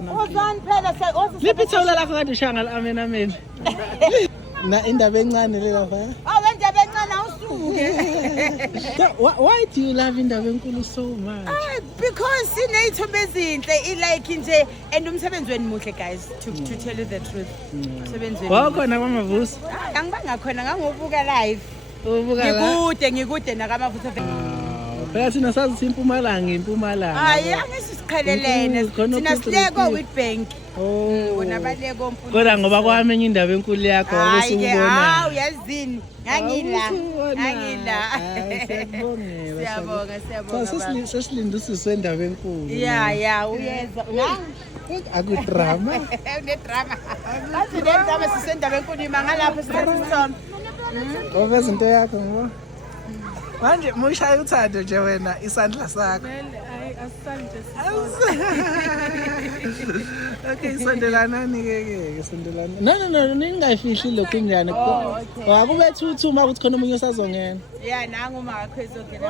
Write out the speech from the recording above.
khona. Uzani phela Liphi ithawula lakho kade ushaya amen. Na indaba encane le lapha. Awendaba encane awusuke. Why do you love indaba enkulu so much? Because sineyithobe ezinhle like nje and umsebenzi wenu muhle guys to tell you the truth. Umsebenzi wenu. Wakhona kwamavuso? Angibanga khona ngangobuka live. Ubuka la. Ngikude nakamavuso. Phela thina sazi impumalanga. Hayi angisisiqhelelene. Thina sileko with bank. Bona baleko mfundisi. Kodwa ngoba kwami enye indaba enkulu yakho bese ubona. Hayi uyazini. Ngangila. Siyabonga. Sesilinda usisi endaba enkulu. Yeah uyeza. Akudrama. Unedrama. Athi nedrama sisendaba enkulu imangalapha isikhathi sona. Oveza into yakho ngoba. Manje mushaya uthando nje wena isandla sakho. Okay, sondelanani ke sondelana. No, ningayifihli lokho ingane. Akube 2 uma ukuthi khona umunye usazongena. Yeah, nangu uma akho ezongena.